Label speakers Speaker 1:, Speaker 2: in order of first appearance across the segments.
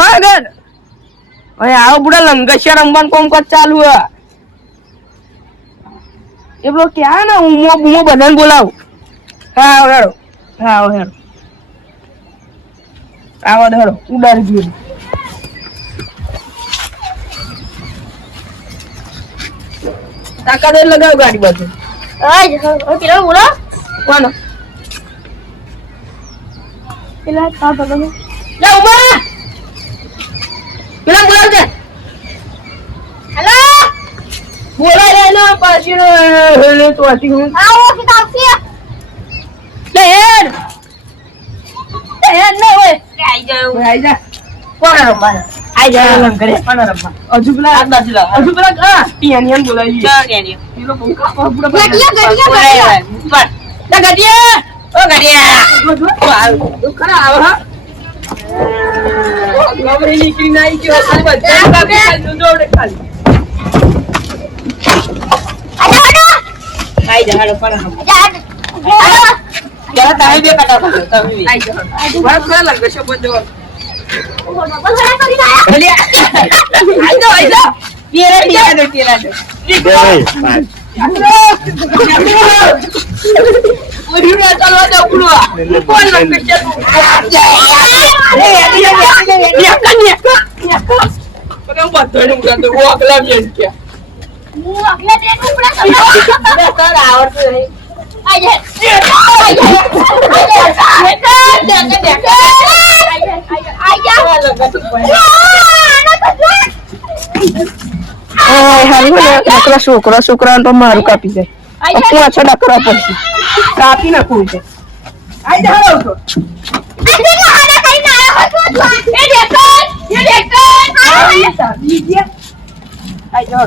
Speaker 1: આગળ હવે આવો બુડા લંગસિયા રમવાનું કોમ કર ચાલુ હે. એ પેલો ક્યાં ને ઉમો બુમો બધા બધાને બોલાવું. હા આવો હેડો. હા આવો હેડો. આવો હેડો ઉડાડી ગયું તાકાત લગાવ ગાડી બધું
Speaker 2: પેલા બોલો.
Speaker 1: કોનો?
Speaker 2: પેલા તા ભગવાન
Speaker 1: લે ઊભા પેલા બોલાવ છે
Speaker 2: હેલો
Speaker 1: એનો પાછી હેલે તો હતી હું
Speaker 2: આવો કે તાપી
Speaker 1: લે હેડ!
Speaker 2: એ ન હોય
Speaker 1: આઈ જા આઈ જા. કોણ રમવા
Speaker 2: આઈ જા
Speaker 1: લંગરે કોણ રમવા હજુ પેલા હજુ પેલા હા પિયાની એમ બોલાવી. પેલો બહુ ખાવા પૂરા
Speaker 2: ગડિયા ગડિયા
Speaker 1: લે ગડિયા ઓ ગડિયા જો આવ ખરા આવ હા. ગમરી નીકળી નાઈ કે બધા કાપી ખાલી દોડે ખાલી
Speaker 2: આજા
Speaker 1: આઈ જા હાલો પણ
Speaker 2: આજા
Speaker 1: જરા તાઈ બે કટા કરો તમે આઈ જા વાત કરે લાગે છે બધો ગડિયા આઈ જા આઈ જા કેરા કેરા દે કેરા દે. ઓરી ના ચાલવા દે પડશે. કોણ લંગે છે. તું અરે યાદી યાદી યાદી નેકા નેકા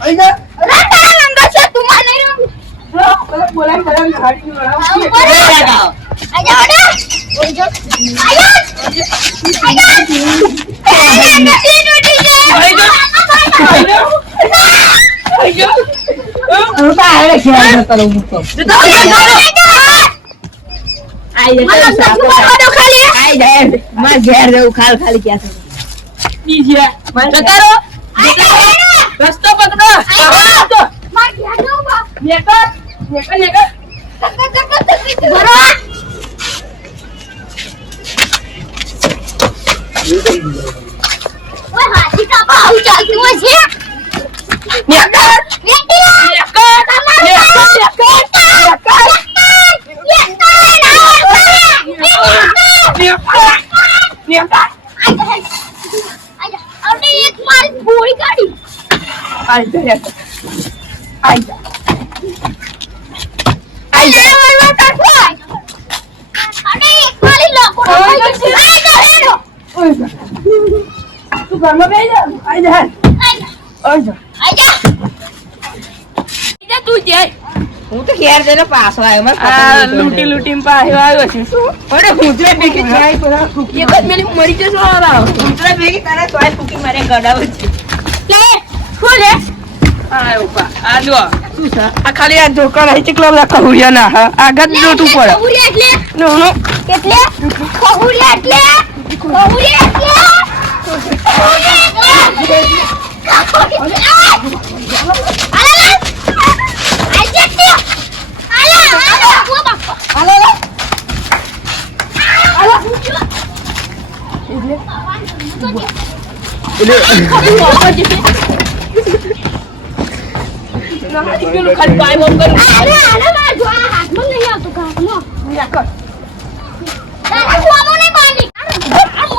Speaker 1: કર
Speaker 2: આજા
Speaker 1: કાપી જાય પાછો નકરા પડશે કાપી છે. આઈ જા હાલો તો આઈ નેકર નેકર
Speaker 2: ચાલતું હોય છે
Speaker 1: નેકર નેકર આઈ જા આઈ જા આઈ જા ઓય જા તું ઘરમાં બેસી જા આઈ જા ઓય જા તું જાય
Speaker 3: હું તો ઘેર જઈને પાછો આવ્યો મારે
Speaker 1: આ લૂંટી
Speaker 3: લૂંટી
Speaker 1: લૂંટીને પાછો આવ્યો છે શું
Speaker 3: અરે ભૂતરે ભેગી જાય
Speaker 1: એક જ મિનિટ મરી જશો હારા.
Speaker 3: ભૂતરે ભેગી તારે તોય ફૂકી મારે ગડાવ છે
Speaker 1: આ ઉપા આ જો આ ખાલી આ ધોકા નહીં ચીકલા બધા કહુરિયા ના હા. આગળ જોતું પડે. નો નો.
Speaker 2: એટલે?
Speaker 1: પેલું ખાલી પાય બોમ કરું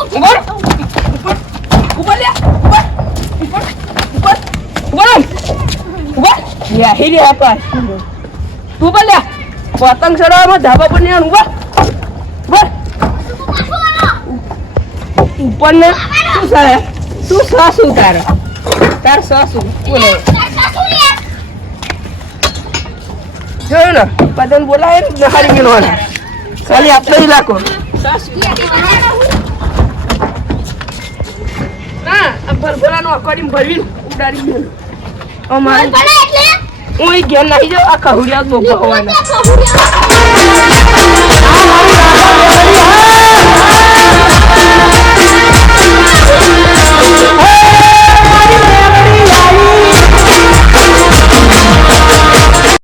Speaker 1: ઉપર ઉપર લે ઉપર ઉપર ઉપર ઉપર ઉપર યા હી રે આપા તું ઉપર લે પતંગ ચડાવવામાં ધાબા પર ને ઉપર ઉપર ઉપર ને શું છે શું સ શું તારે તાર સ શું બોલે જોયું ને બધાને બોલાવે ને હારી ગયેલો ખાલી આપણે જ લાખો હા આ ભરભરાનો અકોર્ડિંગ ભરવીને ઉડાડી ગયો. અમારે હું એ ઘેર નાખી જાઉં આ કહુડિયા બહુ હોવાના